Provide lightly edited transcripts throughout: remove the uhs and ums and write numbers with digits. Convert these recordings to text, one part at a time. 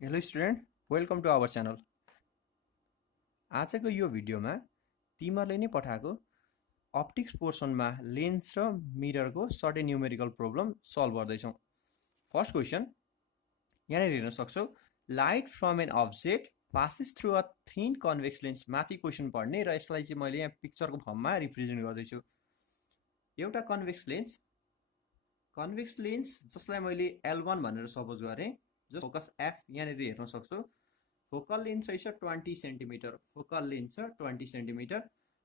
Hello student, welcome to our channel. आजको यो भिडियोमा तिमीहरूले नै पठाएको अप्टिक्स पोर्सनमा लेन्स र मिररको सर्टेन न्युमेरिकल प्रब्लम सल्भ गर्दैछौँ। फर्स्ट क्वेसन यहाँनिर हेर्न सक्छौ, light from an object passes through a thin convex lens. माथि क्वेसन पढ्ने र यसलाई चाहिँ मैले यहाँ पिक्चरको फर्ममा रिप्रेजेन्ट गर्दैछु। एउटा कन्भेक्स लेन्स जसलाई मैले L1 भनेर सपोज गरेँ, जो फोकस एफ यहाँनिर हेर्न सक्छौ। फोकल लेन्थ रहेछ 20 सेन्टिमिटर, फोकल लेन्थ छ 20 सेन्टिमिटर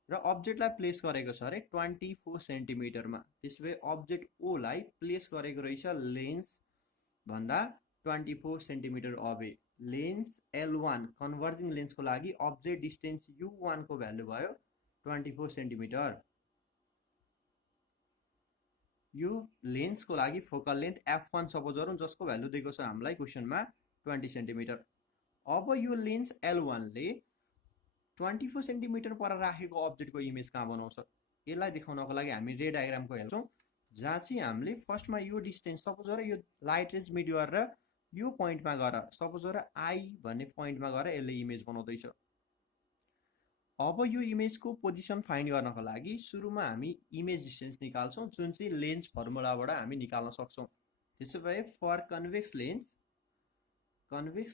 र अब्जेक्टलाई प्लेस गरेको छ अरे 24 सेन्टिमिटरमा। त्यसो भए अब्जेक्ट ओलाई प्लेस गरेको रहेछ लेन्स भन्दा 24 centimetre away. Lens L1 converging लेन्सको लागि अब्जेक्ट डिस्टेन्स U1 को भ्यालु भयो 24 सेन्टिमिटर। यो लेन्सको लागि फोकल लेन्थ F1 सपोज गरौँ, जसको भ्यालु दिएको छ हामीलाई क्वेसनमा 20 सेन्टिमिटर। अब यो लेन्स L1 ले 24 सेन्टिमिटर पर राखेको अब्जेक्टको इमेज कहाँ बनाउँछ? यसलाई देखाउनको लागि हामी रे डायग्रामको हेर्छौँ, जहाँ चाहिँ हामीले फर्स्टमा यो डिस्टेन्स सपोज गरेर यो लाइट रेज मिड गरेर यो पोइन्टमा गएर सपोज गरेर आई भन्ने पोइन्टमा गएर यसले इमेज बनाउँदैछ। अब यो इमेजको पोजिसन फाइन्ड गर्नको लागि सुरुमा हामी इमेज डिस्टेन्स निकाल्छौँ, जुन चाहिँ लेन्स फर्मुलाबाट हामी निकाल्न सक्छौँ। त्यसो भए फर कन्भेक्स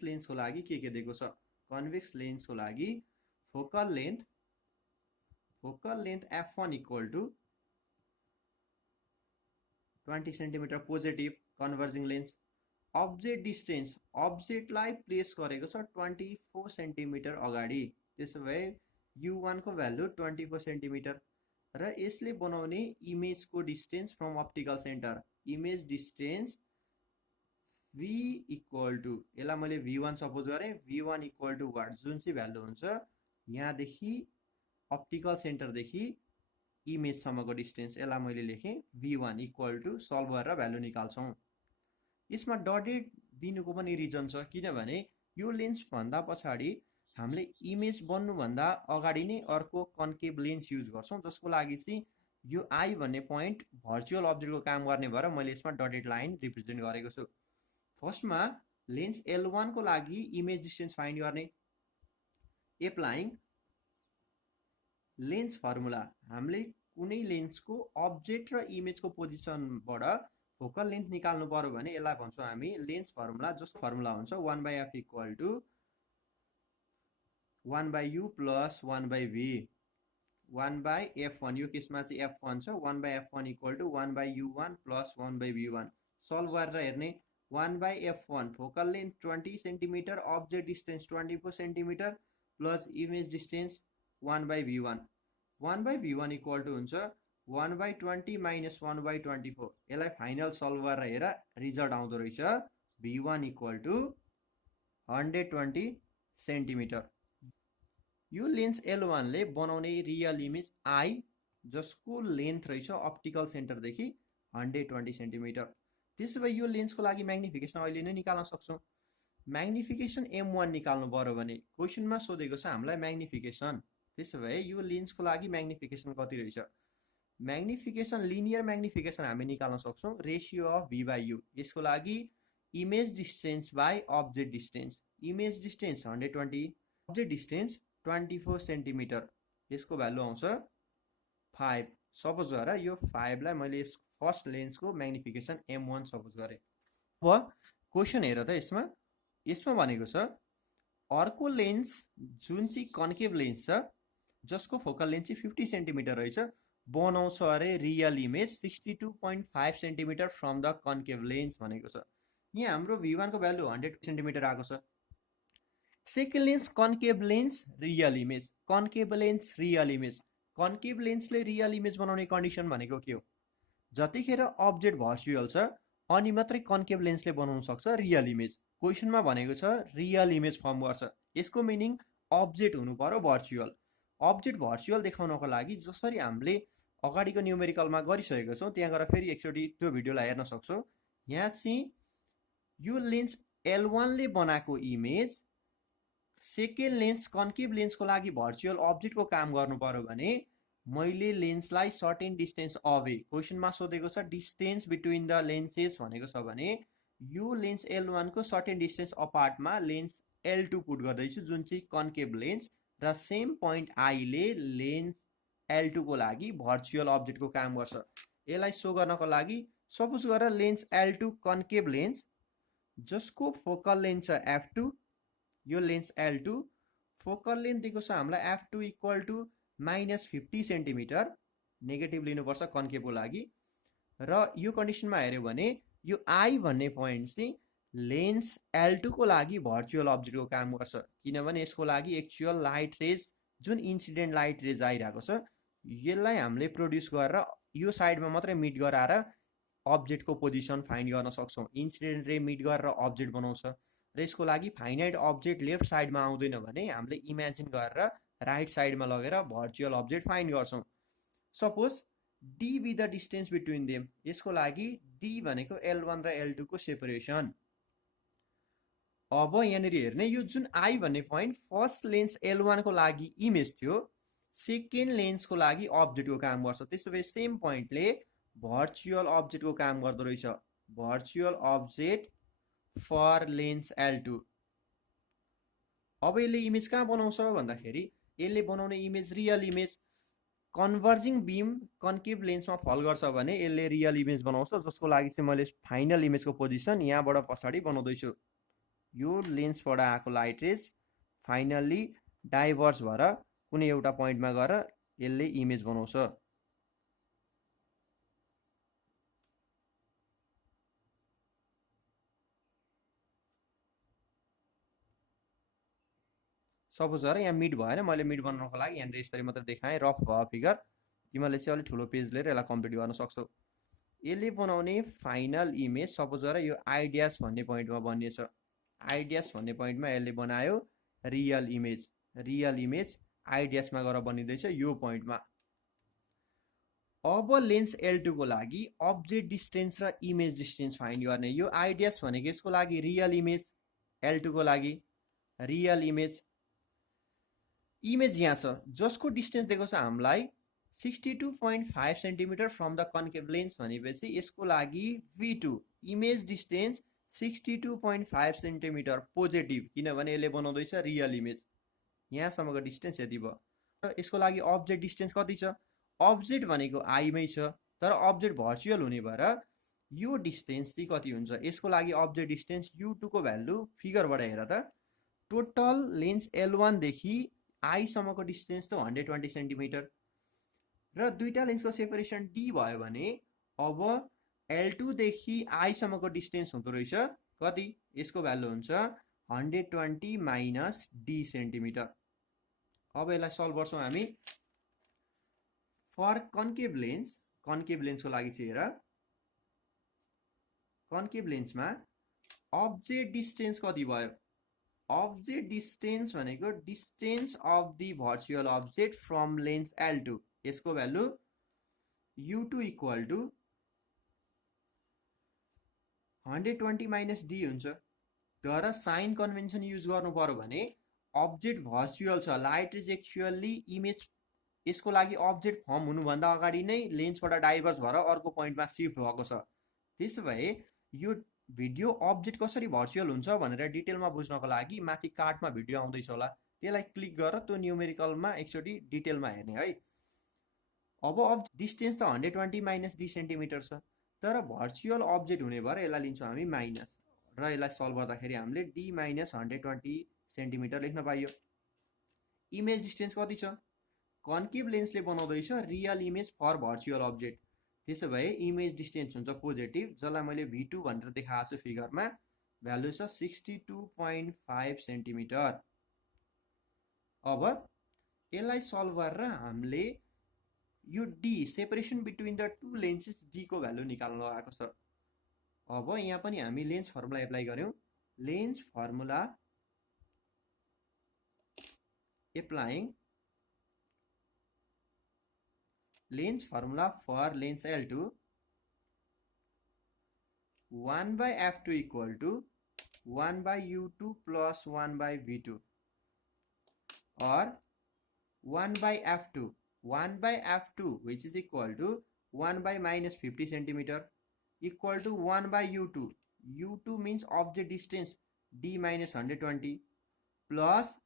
लेन्सको लागि के दिएको छ? कन्भेक्स लेन्सको लागि focal length F1 equal to 20 centimetre positive converging lens. Object distance, अब्जेक्टलाई प्लेस गरेको छ 24 सेन्टिमिटर अगाडि। त्यसो भए U1 को भ्यालु 24 सेन्टिमिटर र यसले बनाउने इमेजको distance from optical centre, image distance V equal to, यसलाई मैले V1 सपोज गरेँ, V1 इक्वल टु वाट, जुन चाहिँ भ्यालु हुन्छ यहाँदेखि अप्टिकल सेन्टरदेखि इमेजसम्मको डिस्टेन्स, यसलाई मैले लेखेँ V1 इक्वल टु, सल्भ गरेर भ्यालु निकाल्छौँ। यसमा डटेड दिनुको पनि रिजन छ, किनभने यो लेन्स भन्दा पछाडि हामीले इमेज बन्नुभन्दा अगाडि नै अर्को कन्केभ लेन्स युज गर्छौँ, जसको लागि चाहिँ यो आई भन्ने पोइन्ट भर्चुअल अब्जेक्टको काम गर्ने भएर मैले यसमा डटेड लाइन रिप्रेजेन्ट गरेको छु। फर्स्टमा लेन्स L1 को लागि इमेज डिस्टेन्स फाइन्ड गर्ने, एप्लाइङ लेन्स फर्मुला। हामीले कुनै लेन्सको अब्जेक्ट र इमेजको पोजिसनबाट फोकल लेन्थ निकाल्नु पर्यो भने यसलाई भन्छौँ हामी लेन्स फर्मुला, जसको फर्मुला हुन्छ 1/f equal to 1/u plus 1/v, 1/f1, यो केसमा चाहिँ f1 छ, 1/f1 equal to 1/u1 plus 1/v1। Solve गरेर हेर्ने, 1/f1 focal length 20 centimetre, object distance 24 centimetre plus image distance 1/v1, 1/v1 equal to हुन्छ 1/20 minus 1/24। यसलाई final solve गरेर हेर, रिजल्ट आउँदो रहेछ v1 इक्वल टु 120 सेन्टिमिटर। यो लेन्स L1 ले बनाउने रियल इमेज आई, जसको लेन्थ रहेछ अप्टिकल सेन्टरदेखि 120 सेन्टिमिटर। त्यसो भए यो लेन्सको लागि म्याग्निफिकेसन अहिले नै निकाल्न सक्छौँ। म्याग्निफिकेसन M1 निकाल्नु पर्यो भने क्वेसनमा सोधेको छ हामीलाई म्याग्निफिकेसन। त्यसो भए यो लेन्सको लागि म्याग्निफिकेसन कति रहेछ? म्याग्निफिकेसन, लिनियर म्याग्निफिकेसन हामी निकाल्न सक्छौँ, रेसियो अफ V/U। यसको लागि image distance by object distance, image distance 120, object distance 24 centimetre, यसको भ्यालु आउँछ 5। सपोज गरेर यो 5 लाई मैले फर्स्ट लेन्सको म्याग्निफिकेसन M1 सपोज गरेँ। अब क्वेसन हेर त, यसमा भनेको छ अर्को लेन्स जुन चाहिँ कन्केभ लेन्स छ, जसको फोकल लेन्थ चाहिँ 50 सेन्टिमिटर रहेछ, बनाउँछ अरे real image 62.5 centimetre from the concave lens भनेको छ। यहाँ हाम्रो V1 को भ्यालु 100 सेन्टिमिटर आएको छ। Second lens concave lens real image, concave lens real image. Concave लेन्सले रियल इमेज बनाउने कन्डिसन भनेको के हो? जतिखेर अब्जेक्ट भर्चुअल छ अनि मात्रै कन्केभ लेन्सले बनाउन सक्छ रियल इमेज। क्वेसनमा भनेको छ रियल इमेज फर्म गर्छ, यसको मिनिङ अब्जेक्ट हुनु पर्यो भर्चुअल। अब्जेक्ट भर्चुअल देखाउनको लागि जसरी हामीले अगाडिको न्युमेरिकलमा गरिसकेको छौँ, त्यहाँ गएर फेरि एकचोटि त्यो भिडियोलाई हेर्न सक्छौँ। यहाँ चाहिँ यो लेन्स L1 ले बनाएको इमेज सेकेन्ड लेन्स कन्केभ लेन्सको लागि भर्चुअल अब्जेक्टको काम गर्नु पर्यो भने मैले लेन्सलाई सर्टेन डिस्टेन्स अवे, क्वेसनमा सोधेको छ डिस्टेन्स बिट्विन द लेन्सेस भनेको छ भने यो लेन्स L1 को सर्टेन डिस्टेन्स अपार्टमा लेन्स L2 पुट गर्दैछु जुन चाहिँ कन्केभ लेन्स र सेम पोइन्ट I ले लेन्स L2 को लागि भर्चुअल अब्जेक्टको काम गर्छ। यसलाई सो गर्नको लागि सपोज गर लेन्स L2 कन्केभ लेन्स जसको फोकल लेन्थ छ f2, यो लेन्स L2 फोकल लेन्थ दिएको छ हामीलाई f2 equal to -50 centimetre, negative लिनुपर्छ कन्केभको लागि। र यो कन्डिसनमा हेर्यो भने यो I भन्ने पोइन्ट चाहिँ लेन्स L2 को लागि भर्चुअल अब्जेक्टको काम गर्छ, किनभने यसको लागि एक्चुअल लाइट रेज जुन इन्सिडेन्ट लाइट रेज आइरहेको छ यसलाई हामीले प्रोड्युस गरेर यो साइडमा मात्रै मिट गराएर अब्जेक्टको पोजिसन फाइन्ड गर्न सक्छौँ। इन्सिडेन्ट रे मिट गरेर अब्जेक्ट बनाउँछ र यसको लागि फाइनाइट अब्जेक्ट लेफ्ट साइडमा आउँदैन भने हामीले इमेजिन गरेर राइट साइडमा लगेर भर्चुअल अब्जेक्ट फाइन्ड गर्छौँ। Suppose D be the distance between them, यसको लागि D भनेको L1 र L2 को सेपरेसन। अब यहाँनिर हेर्ने यो जुन I भन्ने पोइन्ट फर्स्ट लेन्स L1 को लागि इमेज थियो, सेकेन्ड लेन्सको लागि अब्जेक्टको काम गर्छ। त्यसो भए सेम पोइन्टले भर्चुअल अब्जेक्टको काम गर्दो रहेछ, virtual object for lens L2। अब यसले इमेज कहाँ बनाउँछ भन्दाखेरि यसले बनाउने इमेज रियल इमेज। कन्भर्जिङ बिम कन्केभ लेन्समा फल गर्छ भने यसले रियल इमेज बनाउँछ, जसको लागि चाहिँ मैले फाइनल इमेजको पोजिसन यहाँबाट पछाडि बनाउँदैछु। यो लेन्सबाट आएको लाइट रेज फाइनल्ली डाइभर्ज भएर कुनै एउटा पोइन्टमा गएर यसले इमेज बनाउँछ। सपोज गर यहाँ मिड भएन, मैले मिड बनाउनको लागि यहाँनिर यसरी मात्रै देखाएँ, रफ भयो फिगर। तिमीहरूले चाहिँ अलिक ठुलो पेज लिएर यसलाई कम्प्लिट गर्न सक्छौ। यसले बनाउने फाइनल इमेज सपोज गर यो I ड्यास भन्ने पोइन्टमा बनिएछ। I ड्यास भन्ने पोइन्टमा यसले बनायो real image. Real image I ड्यासमा गएर बनिँदैछ यो पोइन्टमा। अब लेन्स L2 को लागि अब्जेक्ट डिस्टेन्स र इमेज डिस्टेन्स फाइन्ड गर्ने। यो I ड्यास भनेको यसको लागि रियल इमेज, L2 को लागि रियल इमेज। इमेज यहाँ छ जसको डिस्टेन्स दिएको छ हामीलाई 62.5 centimetre from the concave lens भनेपछि यसको लागि V2 image distance 62.5 centimetre positive, किनभने यसले बनाउँदैछ रियल इमेज। यहाँसम्मको डिस्टेन्स यति भयो। र यसको लागि अब्जेक्ट डिस्टेन्स कति छ? अब्जेक्ट भनेको I मै छ, तर अब्जेक्ट भर्चुअल हुने भएर यो डिस्टेन्स चाहिँ कति हुन्छ? यसको लागि अब्जेक्ट डिस्टेन्स U2 को भ्यालु फिगरबाट हेर त। टोटल लेन्स L1 देखि I सम्मको डिस्टेन्स त 120 सेन्टिमिटर र दुईटा लेन्सको सेपरेसन D भयो भने अब L2 देखि I सम्मको डिस्टेन्स हुँदो रहेछ कति? यसको भ्यालु हुन्छ 120 माइनस D सेन्टिमिटर। अब यसलाई सल्भ गर्छौँ हामी। फर कन्केभ लेन्सको लागि चाहिँ हेर, कन्केभ लेन्समा अब्जेक्ट डिस्टेन्स कति भयो? अब्जेक्ट डिस्टेन्स भनेको distance of the virtual object from lens L2, यसको value U2 equal to 120 minus D हुन्छ। तर साइन कन्भेन्सन युज गर्नु पर्यो भने अब्जेक्ट भर्चुअल छ, लाइट इज एक्चुअली इमेज, यसको लागि अब्जेक्ट फर्म हुनुभन्दा अगाडि नै लेन्सबाट डाइभर्ज भएर अर्को पोइन्टमा सिफ्ट भएको छ। त्यसो भए यो भिडियो अब्जेक्ट कसरी भर्चुअल हुन्छ भनेर डिटेलमा बुझ्नको लागि माथि कार्डमा भिडियो आउँदैछ होला, त्यसलाई क्लिक गरेर त्यो न्युमेरिकलमा एकचोटि डिटेलमा हेर्ने है। अब डिस्टेन्स त 120 माइनस D सेन्टिमिटर छ, तर भर्चुअल अब्जेक्ट हुने भएर यसलाई लिन्छौँ हामी माइनस, र यसलाई सल्भ गर्दाखेरि हामीले D माइनस 120 सेन्टिमिटर लेख्न पाइयो। इमेज डिस्टेन्स कति छ? कन्केभ लेन्सले बनाउँदैछ real image for virtual object, त्यसो भए इमेज डिस्टेन्स हुन्छ पोजिटिभ, जसलाई मैले V2 भनेर देखाएको छु फिगरमा। भ्यालु छ 62.5 सेन्टिमिटर। अब यसलाई सल्भ गरेर हामीले यो D separation between the two lenses D को भ्यालु निकाल्न लगाएको छ। अब यहाँ पनि हामी लेन्स फर्मुला एप्लाई गर्यौँ। Lens formula applying lens formula for lens L2 1 by f2 equal to 1 by u2 plus 1 by v2, or 1 by f2 which is equal to 1 by minus 50 centimeter equal to 1 by u2 u2 means object distance d minus 120 plus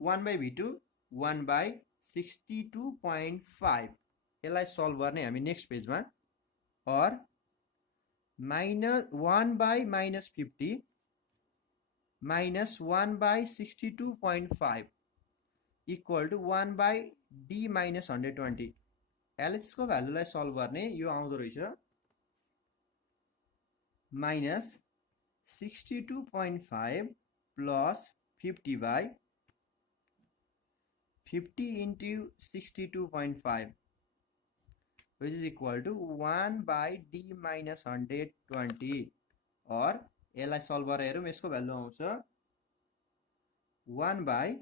1 by v2 1 by 62.5 यसलाई solve गर्ने हामी next पेजमा और minus 1 by minus 50 minus 1 by 62.5 equal to 1 by d minus 120 LHS को भ्यालुलाई solve गर्ने यो आउँदो रहेछ minus 62.5 plus 50 by 50 into 62.5 which is equal to 1 by d minus 120 और यसलाई सल्भ गरेर हेरौँ यसको भ्यालु आउँछ 1 by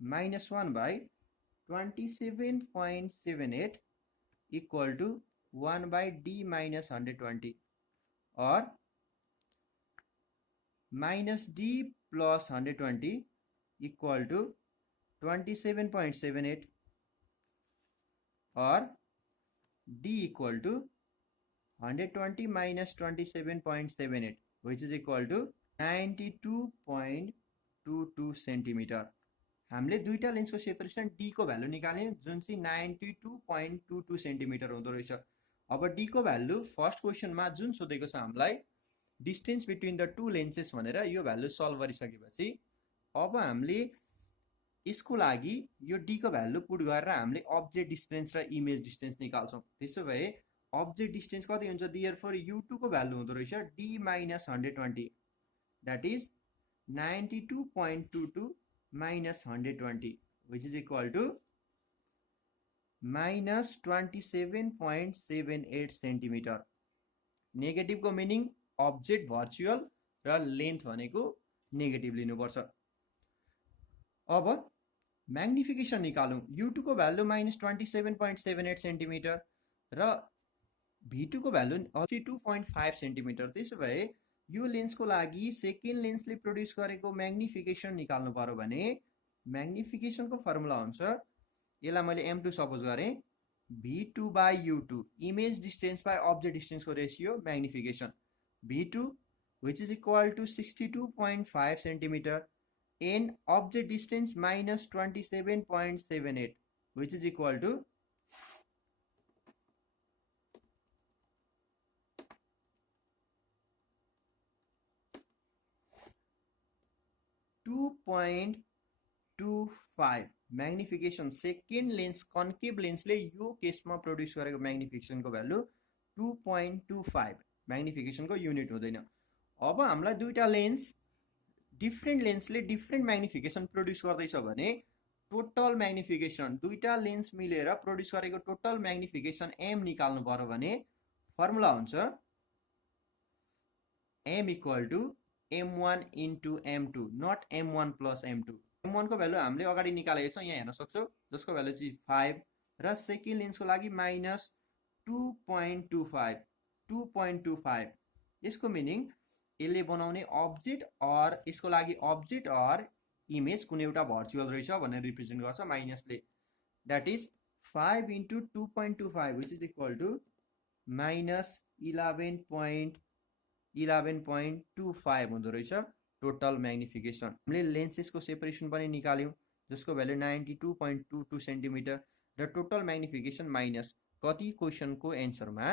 minus 1 by 27.78 equal to 1 by d minus 120 और minus d plus 120 equal to 27.78 और d equal to 120 minus 27.78 which is equal to 92.22 centimetre हामीले दुईटा लेन्सको सेपरेसन d को भ्यालु निकाल्यौं जुन चाहिँ 92.22 सेन्टिमिटर हुँदो रहेछ अब d को भ्यालु फर्स्ट क्वेशनमा जुन सोधेको छ हामीलाई distance between the two lenses भनेर यो भ्यालु सल्भ गरिसकेपछि अब हामीले यसको लागि यो d को भ्यालु पुट गरेर हामीले अब्जेक्ट डिस्टेन्स र इमेज डिस्टेन्स निकाल्छौं त्यसो भए अब्जेक्ट डिस्टेन्स कति हुन्छ देयरफोर u2 को भ्यालु हुँदो रहेछ d minus 120 that is 92.22 minus 120 which is equal to minus 27.78 centimetre negative को मिनिङ अब्जेक्ट भर्चुअल र लेन्थ भनेको नेगेटिभ लिनुपर्छ अब म्याग्निफिकेसन निकालौं u2 को भ्यालु minus 27.78 सेन्टिमिटर र v2 को भ्यालु 82.5 सेन्टिमिटर त्यसो भए यो लेन्सको लागि सेकेन्ड लेन्सले प्रोड्युस गरेको म्याग्निफिकेसन निकाल्नु पर्यो भने म्याग्निफिकेसनको फर्मुला हुन्छ यसलाई मैले m2 सपोज गरे v2 by u2 image distance by object distance को ratio magnification v2 which is equal to 62.5 centimetre and object distance minus 27.78 which is equal to 2.25 magnification second lens concave लेन्सले यो केसमा produce गरेको म्याग्निफिकेसनको value 2.25 म्याग्निफिकेसनको unit हुँदैन अब हामीलाई दुईटा lens different लेन्सले डिफ्रेन्ट म्याग्निफिकेसन प्रोड्युस गर्दैछ भने टोटल म्याग्निफिकेसन दुईटा लेन्स मिलेर प्रोड्युस गरेको टोटल म्याग्निफिकेसन m निकाल्नु पर्यो भने फर्मुला हुन्छ m equal to m1 into m2 not m1 plus m2 m1 को भ्यालु हामीले अगाडि निकालेको छौं यहाँ हेर्न सक्छौ जसको भ्यालु चाहिँ 5 र सेकेन्ड लेन्सको लागि minus 2.25 यसको मिनिङ यसले बनाउने अब्जेक्ट और यसको लागि अब्जेक्ट और इमेज कुनै एउटा भर्चुअल रहेछ भनेर रिप्रेजेन्ट गर्छ माइनसले that is 5 into 2.25 which is equal to minus 11.25 हुँदो रहेछ टोटल म्याग्निफिकेसन हामीले लेन्सेसको सेपरेसन पनि निकाल्यौं जसको भ्यालु 92.22 सेन्टिमिटर र टोटल म्याग्निफिकेसन माइनस कति क्वेशनको एन्सरमा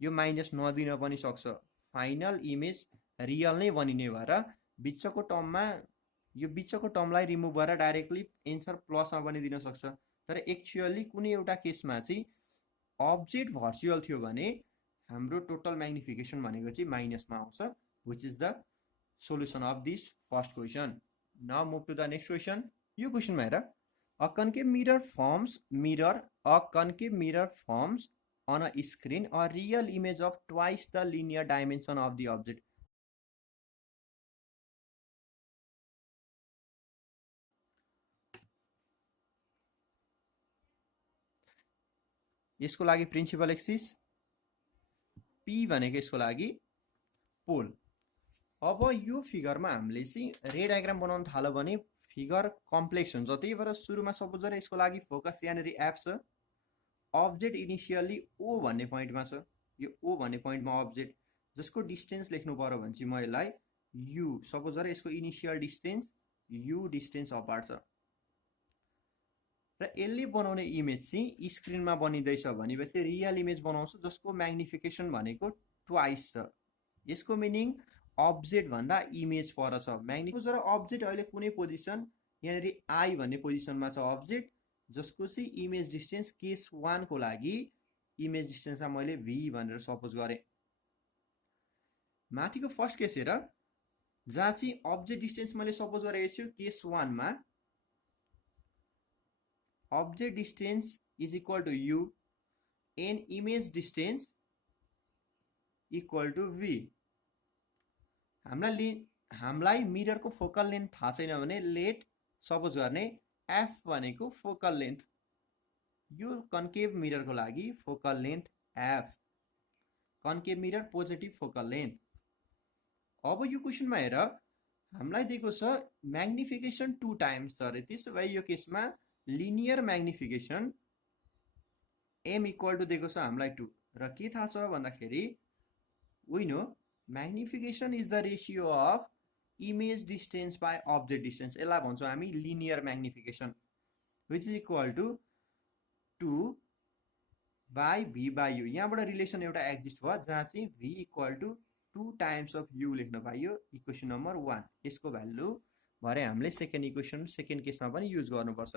यो माइनस नदिन पनि सक्छ फाइनल इमेज रियल नै बनिने भएर बिचको टर्ममा यो बिचको टर्मलाई रिमुभ गरेर डाइरेक्टली एन्सर प्लसमा पनि दिन सक्छ तर एक्चुअली कुनै एउटा केसमा चाहिँ अब्जेक्ट भर्चुअल थियो भने हाम्रो टोटल म्याग्निफिकेसन भनेको चाहिँ माइनसमा आउँछ which is the solution of this first question now move to the next question यो क्वेशनमा हेर a concave mirror forms on a screen a real image of twice the linear dimension of the object. यसको लागि principal axis p भनेको यसको लागि पोल अब यो फिगरमा हामीले चाहिँ रे डायग्राम बनाउन थाल्यो भने फिगर कम्प्लेक्स हुन्छ त्यही भएर सुरुमा सपोज गरे यसको लागि फोकस यहाँनेरि f छ अब्जेक्ट इनिशियली O भन्ने पोइन्टमा छ यो O भन्ने पोइन्टमा अब्जेक्ट जसको डिस्टेन्स लेख्नु पर्यो भने चाहिँ म यसलाई u सपोज गरेर यसको initial distance u distance apart छ र यसले बनाउने इमेज चाहिँ स्क्रिनमा बनिँदैछ भनेपछि रियल इमेज बनाउँछु जसको म्याग्निफिकेसन भनेको ट्वाइस छ यसको मिनिङ अब्जेक्ट भन्दा इमेज पर छ म्याग्निफिकेसन अब्जेक्ट अहिले कुनै पोजिसन यहाँनिर आई भन्ने पोजिसनमा छ अब्जेक्ट जसको चाहिँ इमेज डिस्टेन्स केस 1 को लागि इमेज डिस्टेन्समा मैले v भनेर सपोज गरेँ माथिको फर्स्ट केस हेर जहाँ चाहिँ अब्जेक्ट डिस्टेन्स मैले सपोज गरेको छु केस 1 मा object distance is equal to u and image distance equal to v हामीलाई मिररको फोकल लेन्थ थाहा छैन भने लेट सपोज गर्ने f भनेको फोकल लेन्थ यो कन्केभ मिररको लागि focal length f concave mirror positive focal length अब यो क्वेशनमा हेर हामीलाई दिएको छ म्याग्निफिकेसन 2 टाइम्स छ रे त्यसो भए यो केसमा linear magnification m equal to दिएको छ हामीलाई 2 र के थाहा छ भन्दाखेरि we know magnification is the ratio of image distance by object distance यसलाई भन्छौँ हामी linear magnification which is equal to 2 by v by u यहाँबाट रिलेसन एउटा एक्जिस्ट भयो जहाँ चाहिँ v equal to 2 times of u लेख्न पाइयो इक्वेसन नम्बर 1 यसको भ्यालु भरे हामीले सेकेन्ड इक्वेसन सेकेन्ड केसमा पनि युज गर्नुपर्छ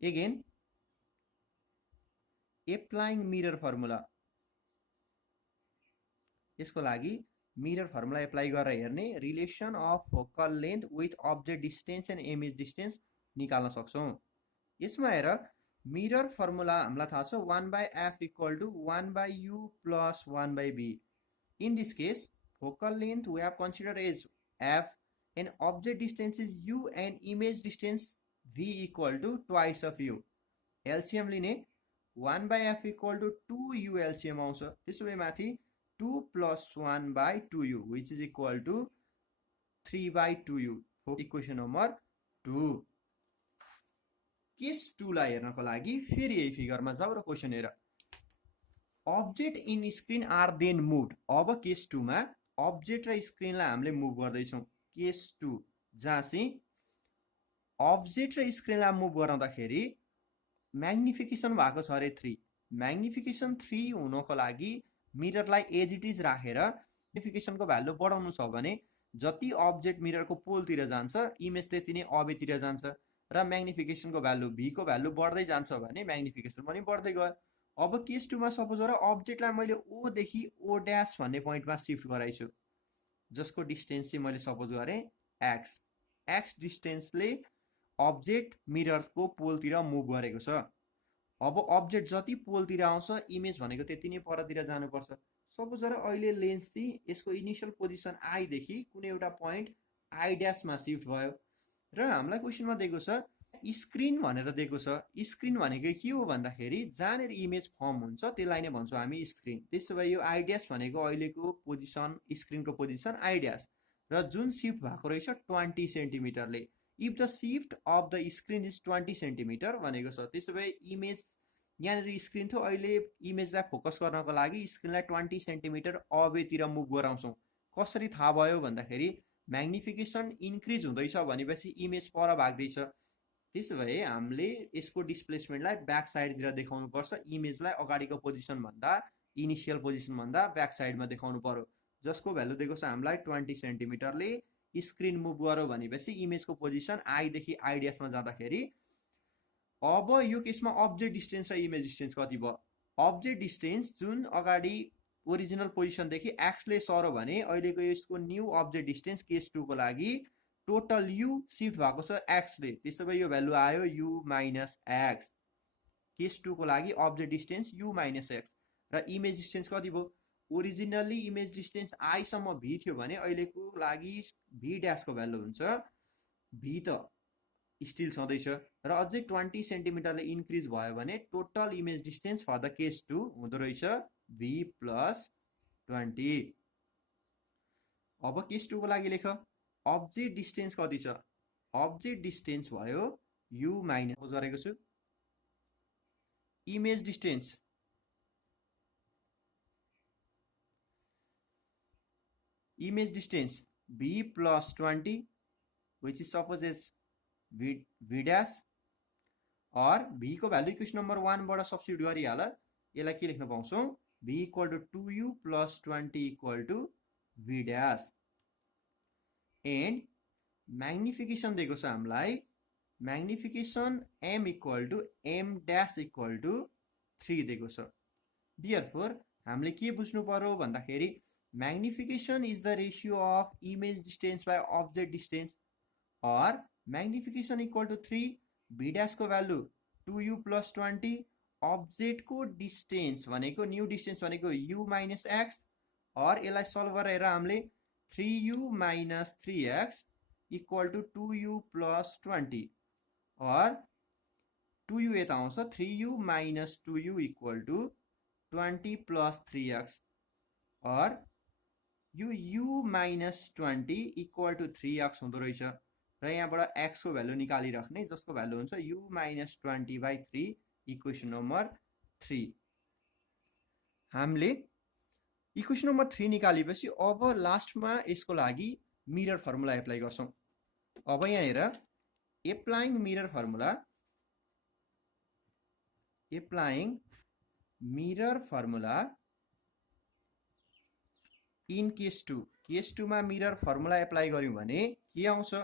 अगेन एप्लाइङ मिरर फर्मुला यसको लागि मिरर फर्मुला एप्लाई गरेर हेर्ने relation of focal length width object distance and image distance निकाल्न सक्छौँ यसमा हेर मिरर फर्मुला हामीलाई थाहा छ 1/f equal to 1/u plus 1/b in this case focal length we have considered as f and object distance is u and image distance v equal to twice of u LCM लिने 1/f equal to 2u LCM आउँछ त्यसो भए माथि 2 plus 1/2u which is equal to 3/2u for equation number 2 case 2 लाई हेर्नको लागि फेरि यही फिगरमा जाऊ र क्वेशन हेर object in screen are then move अब केस 2 मा अब्जेक्ट र स्क्रिनलाई हामीले मुभ गर्दैछौँ केस 2 जहाँ चाहिँ अब्जेक्ट र स्क्रिनलाई मुभ गराउँदाखेरि म्याग्निफिकेसन भएको छ अरे 3 म्याग्निफिकेसन 3 हुनको लागि मिररलाई एज इट इज राखेर म्याग्निफिकेसनको भ्यालु बढाउनु छ भने जति अब्जेक्ट मिररको पोलतिर जान्छ इमेज त्यति नै अबेतिर जान्छ र म्याग्निफिकेसनको भ्यालु v को भ्यालु बढ्दै जान्छ भने म्याग्निफिकेसन पनि बढ्दै गयो अब केस 2 मा सपोज गर अब्जेक्टलाई मैले o देखि o ड्याश भन्ने पोइन्टमा शिफ्ट गराइछु जसको डिस्टेन्स चाहिँ मैले सपोज गरे x डिस्टेन्सले अब्जेक्ट मिररको पोलतिर मुभ गरेको छ अब अब्जेक्ट जति पोलतिर आउँछ इमेज भनेको त्यति नै परतिर जानुपर्छ सपोज गर अहिले लेन्स चाहिँ यसको इनिशियल पोजिसन i देखि कुनै एउटा पोइन्ट i ड्याशमा शिफ्ट भयो र हामीलाई क्वेशनमा दिएको छ स्क्रिन भनेर दिएको छ स्क्रिन भनेको के हो भन्दाखेरि जहाँनिर इमेज फर्म हुन्छ त्यसलाई नै भन्छौँ हामी स्क्रिन त्यसो भए यो i ड्याश भनेको अहिलेको पोजिसन स्क्रिनको पोजिसन i ड्याश र जुन शिफ्ट भएको रहेछ 20 सेन्टिमिटरले if the shift of the screen is 20 centimetre भनेको छ त्यसो भए इमेज यहाँनिर स्क्रिन थियो अहिले इमेजलाई फोकस गर्नको लागि स्क्रिनलाई 20 सेन्टिमिटर अवेतिर मुभ गराउँछौँ कसरी थाहा भयो भन्दाखेरि म्याग्निफिकेसन इन्क्रिज हुँदैछ भनेपछि इमेज पर भाग्दैछ त्यसो भए हामीले यसको डिस्प्लेसमेन्टलाई ब्याक साइडतिर देखाउनु पर्छ इमेजलाई अगाडिको पोजिसन भन्दा इनिशियल पोजिसन भन्दा ब्याक साइडमा देखाउनु पर्यो जसको भ्यालु दिएको छ हामीलाई 20 सेन्टिमिटरले स्क्रिन मुभ गर्यो भनेपछि इमेजको पोजिसन i देखि i ड्याशमा जाँदाखेरि अब यो केसमा अब्जेक्ट डिस्टेन्स र इमेज डिस्टेन्स कति भयो अब्जेक्ट डिस्टेन्स जुन अगाडि ओरिजिनल पोजिसन देखि x ले सर्यो भने अहिलेको यसको न्यू अब्जेक्ट डिस्टेन्स केस 2 को लागि टोटल u शिफ्ट भएको छ x ले त्यसो भए यो भ्यालु आयो u माइनस x केस 2 को लागि object distance u minus x र इमेज डिस्टेन्स कति भयो ओरिजिनली इमेज डिस्टेन्स i सम्म v थियो भने अहिलेको लागि v ड्याशको भ्यालु हुन्छ v त स्टिल छँदैछ र अझै 20 सेन्टिमिटरले इन्क्रिज भयो भने total image distance for the case 2 हुँदो रहेछ v प्लस 20 अब केस 2 को लागि लेख अब्जेक्ट डिस्टेन्स कति छ अब्जेक्ट डिस्टेन्स भयो u माइनस गरेको छु image distance image distance b plus 20 which is suppose as v dash or b को भ्यालु इक्वेसन नम्बर 1 बाट सब्स्टिट्युट गरिहाल यसलाई के लेख्न पाउँछौं b equal to 2u plus 20 equal to v dash and magnification दिएको छ हामीलाई magnification m equal to m dash equal to 3 दिएको छ therefore हामीले के बुझ्नु पर्यो भन्दाखेरि magnification is the ratio of image distance by object distance or magnification equal to 3 b dash को भ्यालु 2u plus 20 object को distance भनेको new distance भनेको u minus x और यसलाई सल्भ गरेर हामीले 3u minus 3x equal to 2u plus 20 और 2u यता आउँछ 3u minus 2u equal to 20 plus 3x और यो u minus 20 equal to 3x हुँदो रहेछ र यहाँबाट x को भ्यालु निकालिराख्ने जसको भ्यालु हुन्छ u minus 20 by 3 equation number 3 हामीले इक्वेसन नम्बर 3 निकालेपछि अब लास्टमा यसको लागि मिरर फर्मुला एप्लाई गर्छौं अब यहाँ हेर applying mirror formula in case 2 मा मिरर फर्मुला एप्लाई गर्यौं भने के आउँछ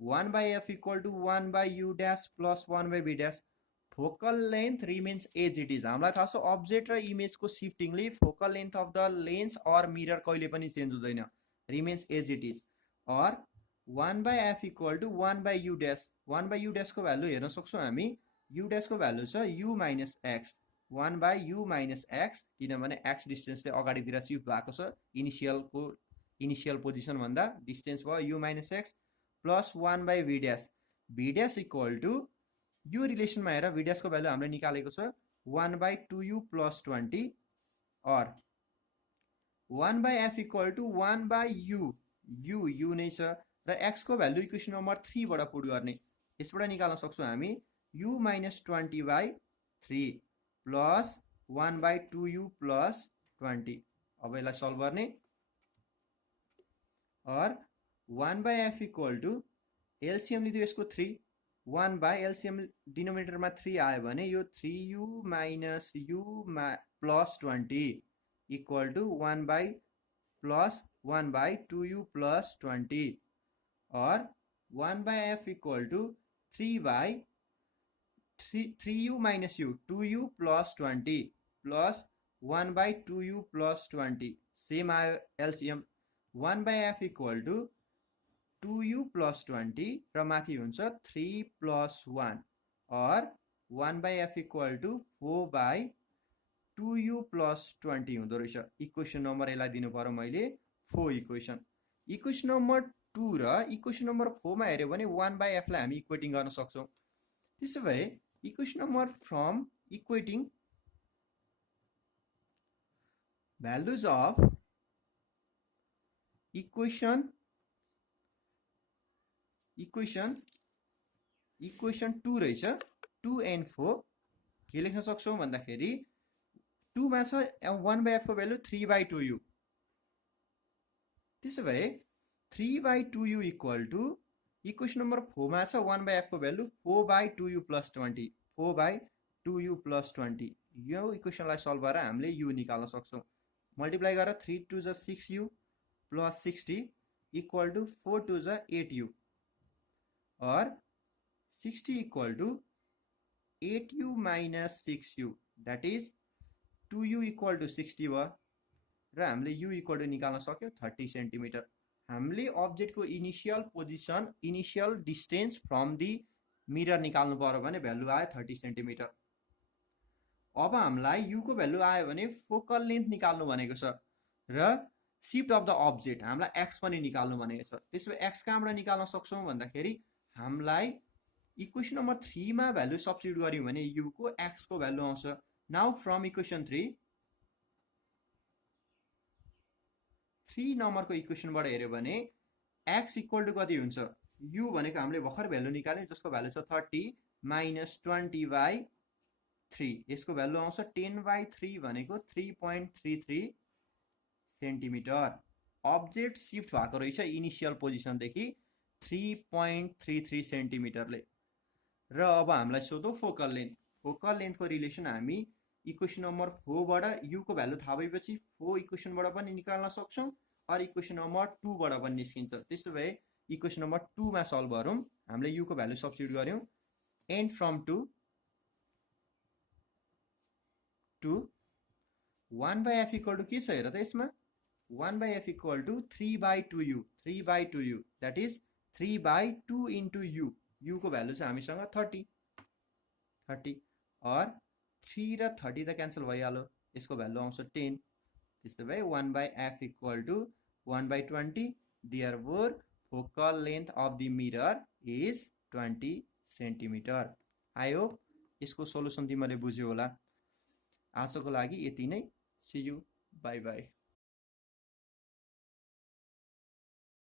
1 by f equal to 1 by u dash plus 1 by b dash focal length remains as it is हामीलाई थाहा छ अब्जेक्ट र इमेज को शिफ्टिङले focal length of the lens or mirror कहिले पनि चेन्ज हुँदैन remains as it is और 1 by f equal to 1 by u dash 1 by u dash को भ्यालु हेर्न सक्छौं हामी u dash को भ्यालु छ u minus x 1 by u minus x किनभने x डिस्टेन्स ले अगाडितिर शिफ्ट भएको छ इनिशियल पोजिसन भन्दा डिस्टेन्स भयो u minus x plus 1 by v dash equal to यो रिलेसन मा हेर v dash को भ्यालु हामीले निकालेको छ 1 by 2u plus 20 और 1 by f equal to 1 by u नै छ र x को भ्यालु इक्वेसन नम्बर 3 बाट पुट गर्ने यसबाट निकाल्न सक्छौं हामी u minus 20 by 3 plus 1 by 2u plus 20 अब यसलाई सल्भ गर्ने और 1 by f equal to LCM लिदियो यसको 3 1 by LCM डिनोमिनेटर मा 3 आयो भने यो 3u minus u plus 20 equal to 1 by plus 1 by 2u plus 20 और 1 by f equal to 3 by 3u minus u 2u plus 20 plus 1 by 2u plus 20 same आयो LCM 1 by f equal to 2u plus 20 र माथि हुन्छ 3 plus 1 और 1 by f equal to 4 by 2u plus 20 हुँदो रहेछ equation number यसलाई दिनु पर्यो मैले 4 इक्वेसन नम्बर 2 र इक्वेसन नम्बर 4 मा हेर्यो भने 1 by f लाई हामी इक्वेटिङ गर्न सक्छौं त्यसो भए equation number from equating values of equation 2 रहेछ 2 and 4 के लेख्न सक्छौं भन्दाखेरि 2 मा छ 1 by f को भ्यालु 3 by 2u त्यसो भए 3 by 2u equal to equation number 4 मा छ 1 by f को value 4 by 2u plus 20 4 by 2u plus 20 यो इक्वेसनलाई सल्भ गरेर हामीले u निकाल्न सक्छौं मल्टिप्लाई गरेर 3 to the 6u plus 60 equal to 4 to the 8u और 60 equal to 8u minus 6u that is 2u equal to 60 भयो र हामीले u equal to निकाल्न सक्यौ 30 सेन्टिमिटर हामीले अब्जेक्ट को initial position initial distance from the mirror निकाल्नु पर्यो भने भ्यालु आयो 30 सेन्टिमिटर अब हामीलाई u को भ्यालु आयो भने फोकल लेन्थ निकाल्नु भनेको छ र शिफ्ट अफ द अब्जेक्ट हामीलाई x पनि निकाल्नु भनेको छ त्यसो भए x कहाँबाट निकाल्न सक्छौं भन्दाखेरि हामीलाई इक्वेसन नम्बर 3 मा भ्यालु सब्स्टिट्युट गर्यौं भने u को x को भ्यालु आउँछ नाउ फ्रम इक्वेसन 3 नम्बरको इक्वेसनबाट हेर्यो भने x इक्वल टु कति हुन्छ u भनेको हामीले भर्खर भ्यालु निकाल्यौं जसको भ्यालु छ 30 minus 20 by 3 यसको भ्यालु आउँछ 10 by 3 भनेको 3.33 सेन्टिमिटर अब्जेक्ट सिफ्ट भएको रहेछ इनिसियल पोजिसनदेखि 3.33 सेन्टिमिटरले। र अब हामीलाई सोधो फोकल लेन्थको रिलेसन हामी इक्वेसन नम्बर 4 बाट u को भ्यालु थाहा भएपछि 4 इक्वेसनबाट पनि निकाल्न सक्छौं और इक्वेसन नम्बर 2 बाट पनि निस्किन्छ। त्यसो भए इक्वेसन नम्बर 2 मा सल्भ गरौँ। हामीले u को भ्यालु सब्स्टिट्युट गर्यौं n from 2 to 1/f equal to के छ हेर त यसमा 1/f equal to 3/2u 3/2u that is 3/2 into u। u को भ्यालु चाहिँ हामीसँग 30 और 3 र 30 त क्यान्सल भइहाल्यो, यसको भ्यालु आउँछ 10। त्यसो भए 1/f equal to 1/20। Therefore focal length of the mirror is 20 centimetre. I hope यसको सोलुसन तिमीले बुझ्यौ होला। आजको लागि यति नै। See you, bye by.